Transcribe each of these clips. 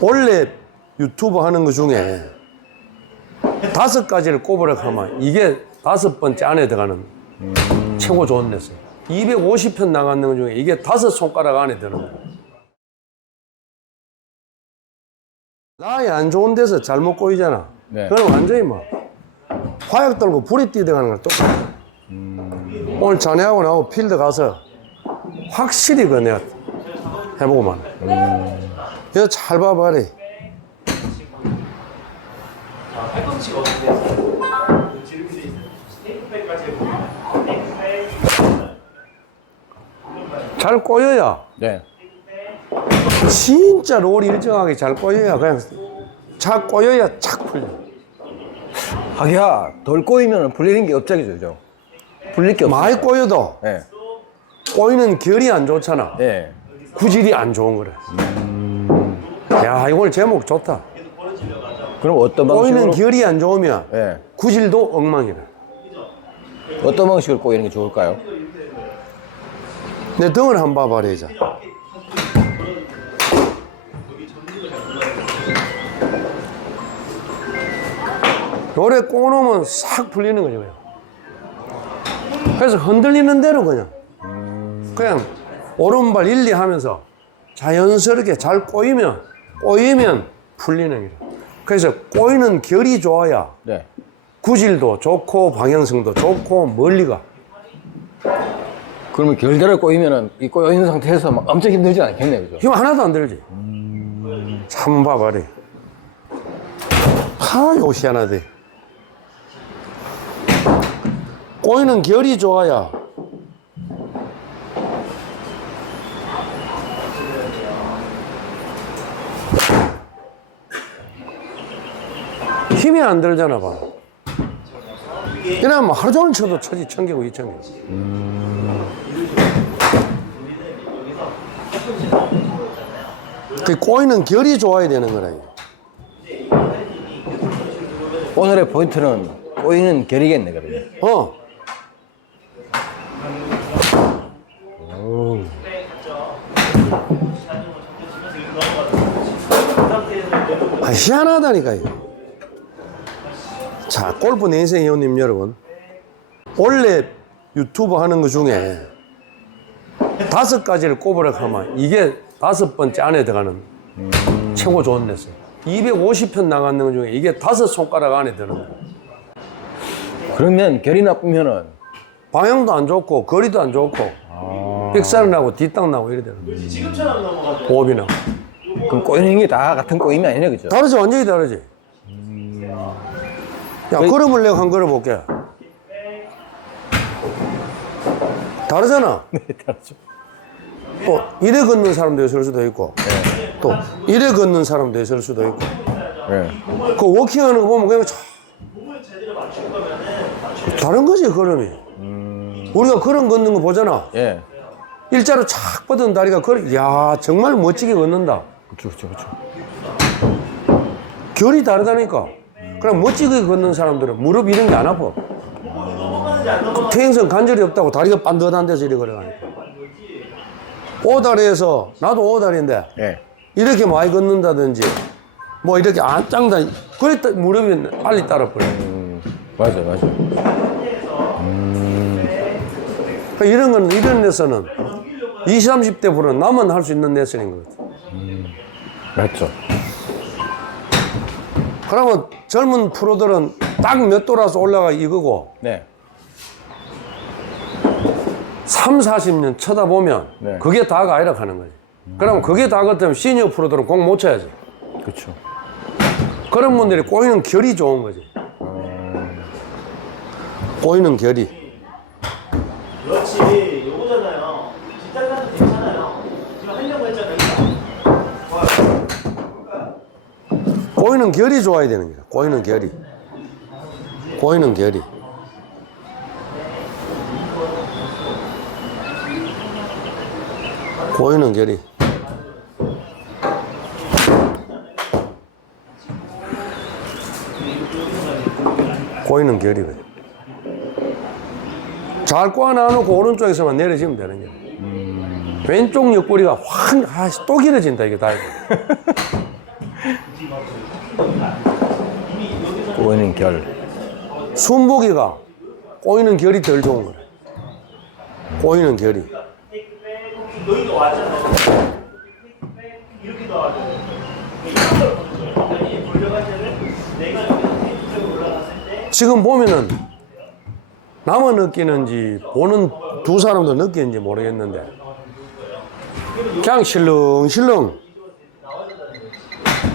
원래 유튜브 하는 것 중에 다섯 가지를 꼽으라 하면 이게 다섯 번째 안에 들어가는 최고 좋은 데서 250편 나가는 것 중에 이게 다섯 손가락 안에 드는 거예요. 나이 안 좋은 데서 잘못 꼬이잖아. 네. 그럼 완전히 뭐 화약 들고 불이 뛰어가는 거랑 똑같아. 오늘 자네하고 나하고 필드 가서 확실히 그 내가 해보고만. 이거 잘? 지름이 있어요. 테이프백까지 잘 꼬여야 네. 진짜 롤이 일정하게 잘 꼬여야 그냥 잘 꼬여야 착 풀려. 하기야 덜 꼬이면 풀리는 게 업적이죠, 그죠? 풀릴 게 없어. 많이 꼬여도 네. 꼬이는 결이 안 좋잖아. 네. 구질이 안 좋은 거래. 야, 이걸 제목 좋다. 그럼 어떤 꼬이는 방식으로? 결이 안 좋으면 네. 구질도 엉망이래. 어떤 방식으로 꼬이는 게 좋을까요? 내 등을 한번 봐봐라, 이제. 요래 꼬놓으면 싹 풀리는 거죠, 그냥. 그래서 흔들리는 대로 그냥. 그냥 오른발 일리 하면서 자연스럽게 잘 꼬이면, 꼬이면 풀리는 거죠. 그래서 꼬이는 결이 좋아야 네. 구질도 좋고 방향성도 좋고 멀리가. 그러면 결대로 꼬이면은 이 꼬여 있는 상태에서 막 엄청 힘들지 않겠네요, 그죠? 힘 하나도 안 들지. 참 봐봐래. 다 요시하나 돼. 꼬이는 결이 좋아야. 힘이 안 들잖아, 봐. 이러면 뭐 하루 종일 쳐도 쳐지, 천개고 이천개고. 그 꼬이는 결이 좋아야 되는 거라. 오늘의 포인트는 꼬이는 결이겠네, 그러면. 어. 아, 희한하다니까, 이거. 자, 골프 내생 회원님 여러분. 원래 유튜브 하는 것 중에 다섯 가지를 꼽으라 하면 이게 다섯 번째 안에 들어가는 최고 좋은 데서 250편 나가는 것 중에 이게 다섯 손가락 안에 드는 거예요. 그러면 결이 나쁘면은 방향도 안 좋고 거리도 안 좋고 삑사리 나고 뒷땅 나고 이래 되는 거예요. 지금처럼 넘어가죠. 나고 그럼 꼬이는 게 다 같은 꼬임이 아니네, 그죠? 다르지 완전히 다르지 야 걸음을 내가 한 걸어 볼게 다르잖아 네, 다르죠. 또 이래 걷는 사람도 있을 수도 있고 또 이래 걷는 사람도 있을 수도 있고 네. 그 워킹하는 거 보면 그냥 참 다른 거지 걸음이 우리가 걸음 걷는 거 보잖아 예. 일자로 착 뻗은 다리가 걸, 야 정말 멋지게 걷는다 그쵸, 그쵸, 그쵸. 결이 다르다니까. 그럼 멋지게 걷는 사람들은 무릎 이런 게 안 아파. 퇴행성 관절이 없다고 다리가 반듯한 데서 이렇게 걸어가니까. 오다리에서, 나도 오다리인데, 예. 이렇게 많이 걷는다든지, 뭐 이렇게 안 짱다, 그랬다 무릎이 빨리 따라버려. 음, 맞아요, 맞아요. 그러니까 이런 거는, 이런 데서는 20, 30대 부는 나만 할 수 있는 레슨인 것 같아. 맞죠. 그러면 젊은 프로들은 딱몇 돌아서 올라가 이거고, 네. 3, 40년 쳐다보면 네. 그게 다가 아니라 하는 거지. 그러면 그게 다 같으면 시니어 프로들은 공 못 쳐야지. 그쵸. 그런 분들이 꼬이는 결이 좋은 거지. 꼬이는 결이. 그렇지. 요거잖아요. 뒷땅가도 괜찮아요. 지금 하려고 했잖아요. 꼬이는 결이 좋아야 되는 거야. 꼬이는 결이. 꼬이는 결이. 꼬이는 결이. 꼬이는 결이 그래. 잘 꼬아놔놓고 오른쪽에서만 내려지면 되는 거야. 왼쪽 옆구리가 확, 아, 또 길어진다, 이게 다. 꼬이는 결. 순복이가 꼬이는 결이 덜 좋은 거래. 꼬이는 결이. 지금 보면은 나만 느끼는지 보는 두 사람도 느끼는지 모르겠는데 그냥 실렁실렁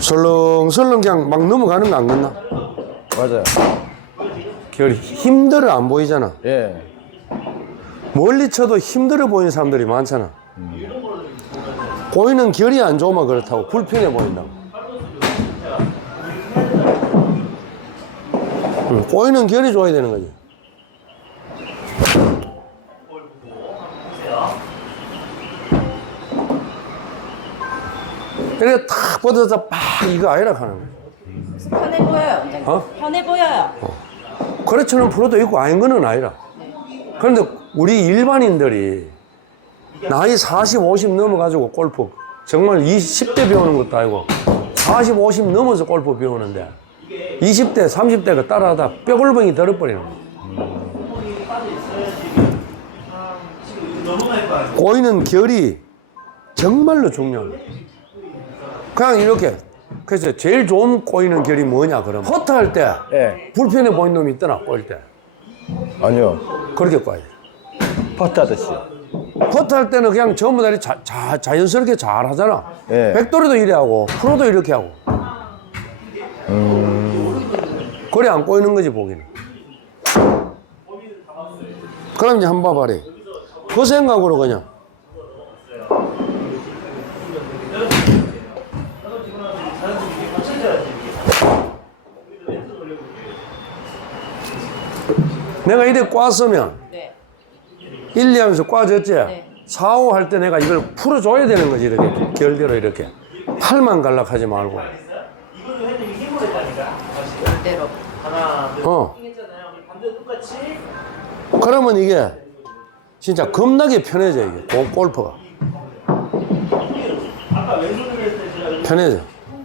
설렁설렁 그냥 막 넘어가는 거안 같나? 맞아요. 결이 힘들어 안 보이잖아. 예. 멀리 쳐도 힘들어 보이는 사람들이 많잖아. 보이는 결이 안 좋으면 그렇다고 불편해 보인다고. 응, 꼬이는 결이 좋아야 되는 거지. 이렇게 탁 뻗어서 팍 이거 아니라 하는 거야. 편해 보여요, 원장님. 어? 편해 보여요. 그렇지는 프로도 있고 아닌 거는 아니라. 그런데 우리 일반인들이 나이 40, 50 넘어가지고 골프 정말 20, 10대 배우는 것도 아니고 40, 50 넘어서 골프 배우는데 20대, 30대가 따라하다 뼈골뱅이 들어버리는 거야. 넘어갈 거 아니에요. 꼬이는 결이 정말로 거야. 그냥 이렇게. 그래서 제일 좋은 꼬이는 결이 뭐냐, 그러면. 퍼트 할 때 예. 불편해 보이는 놈이 있더나, 꼬일 때. 아니요. 그렇게 꼬야 돼. 퍼트 하듯이. 퍼트 할 때는 그냥 전부 다 자, 자, 자연스럽게 잘 하잖아. 예. 백돌이도 이래 하고, 프로도 이렇게 하고. 그래 안 꼬이는 거지, 보기는. 그럼 이제 한번 봐봐라. 그 생각으로 그냥. 내가 이래 꽈으면 네. 1, 2 하면서 꽈졌지? 네. 4, 5 할 때 내가 이걸 풀어줘야 되는 거지, 이렇게. 결대로 이렇게. 팔만 갈락하지 말고. 하나, 둘, 어. 그러면 이게 진짜 겁나게 편해져, 이게. 골- 골프가. 편해져.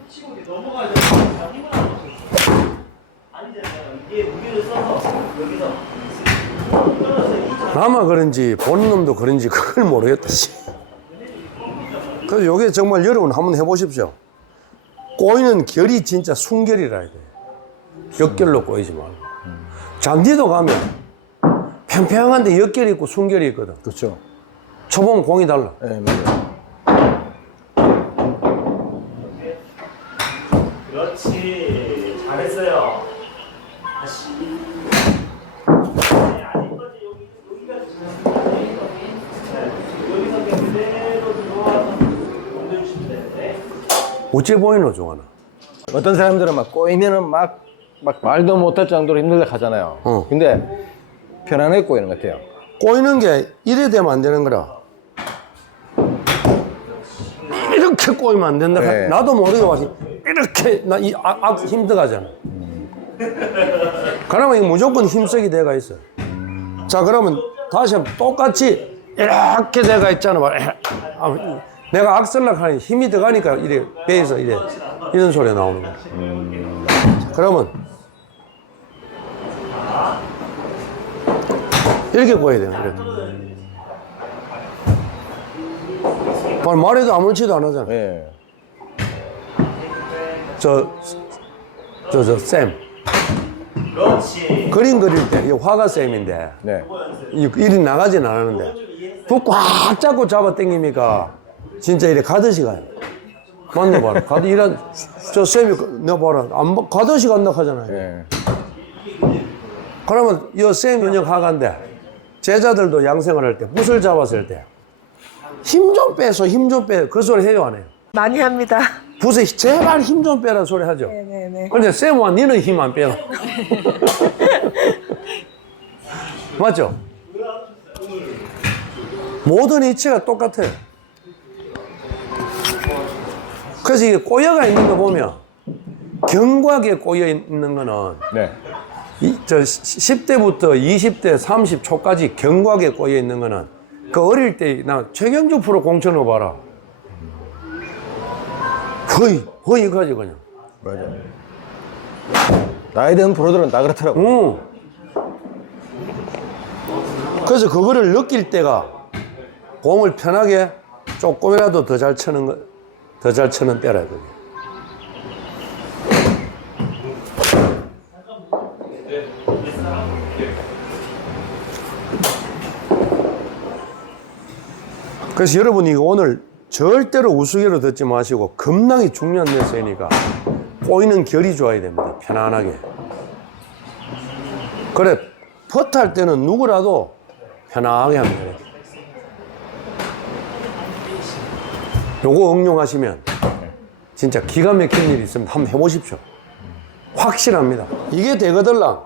치고 이렇게 넘어가야 되는데 제가 힘을 안 줬어요. 아니잖아요. 이게 무게를 써서 여기서 떨어져서 이 자- 나만 그런지, 보는 놈도 그런지 그걸 모르겠다, 씨. 그래서 요게 정말 여러분 한번 해보십시오. 꼬이는 결이 진짜 순결이라 해야 돼. 역결로 꼬이지 말고. 잔디도 가면 평평한데 역결이 있고 순결이 있거든. 그렇죠. 초봉 공이 달라. 예, 맞아요. 그렇지. 잘했어요. 다시. 네, 아직까지 여기, 여기까지 지났습니다. 네. 여기서 그냥 그대로 들어와서 옮겨주시면 되는데. 어째 보이노, 종아나? 어떤 사람들은 막 꼬이면은 막, 막 말도 못할 정도로 힘들다 하잖아요. 어. 근데 편안하게 꼬이는 것 같아요. 꼬이는 게 이래 되면 안 되는 거라. 이렇게 꼬이면 안 된다. 네. 나도 모르게 와서 이렇게 나 이 악, 악 힘들어가잖아. 그러면 무조건 힘쓰기 돼가 있어. 자 그러면 다시 한번 똑같이 이렇게 돼가 있잖아. 봐. 아, 내가 악설락 하니 힘이 들어가니까 이래 배에서 이래 이런 소리가 나오는 거야. 그러면 이렇게 돼요. 이렇게. 말- 말해도 아무렇지도 안 하잖아. 예. 저, 저, 저, 쌤. 그림 그릴 때, 이 화가 쌤인데, 네. 이 일이 나가진 않았는데, 붓꽉 잡고 잡아 당기니까, 진짜 이래 가듯이 가요. 만나봐라. 가듯, 이런, 저 쌤이, 내가 봐라. 안, 봐- 가듯이 간다 하잖아요. 예. 그러면 이쌤 은영 하가인데, 제자들도 양생을 할 때, 붓을 잡았을 때, 힘 좀 빼서 힘 좀 빼. 그 소리 해요, 안 해요? 많이 합니다. 붓에 제발 힘 좀 빼라 소리 하죠. 네네네. 근데 쌤와 니는 힘 안 빼요. 맞죠? 모든 이치가 똑같아요. 그래서 이게 꼬여가 있는 거 보면 견고하게 꼬여 있는 거는 네. 이, 저 10대부터 20대, 30초까지 견고하게 꼬여 있는 거는 그 어릴 때 나 최경주 프로 공천을 봐라. 거의 거의까지 그냥. 맞아. 나이 든 프로들은 다 그렇더라고. 응. 그래서 그거를 느낄 때가 공을 편하게 조금이라도 더잘 치는 거, 더잘 치는 때라 그게. 그래서 여러분이 이거 오늘 절대로 우스개로 듣지 마시고 겁나게 중요한 메시니까 꼬이는 결이 좋아야 됩니다. 편안하게. 그래, 퍼트할 때는 누구라도 편하게 하면 돼요. 요거 응용하시면 진짜 기가 막힌 일 있으면 한번 해보십시오. 확실합니다. 이게 되거들랑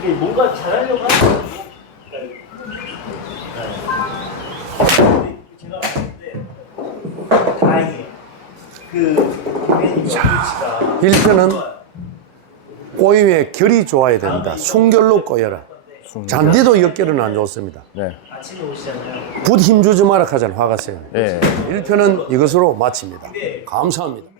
이게 뭔가 잘하려고 하는 거 제가 봤을 때 다행히 그 대표님 위치가 1편은 꼬임의 결이 좋아야 된다. 순결로 꼬여라. 잔디도 역결은 안 좋습니다. 네. 아침에 오시잖아요. 붓 힘 주지 마라 하잖아, 화가 세요. 예. 1편은 이것으로 마칩니다. 감사합니다.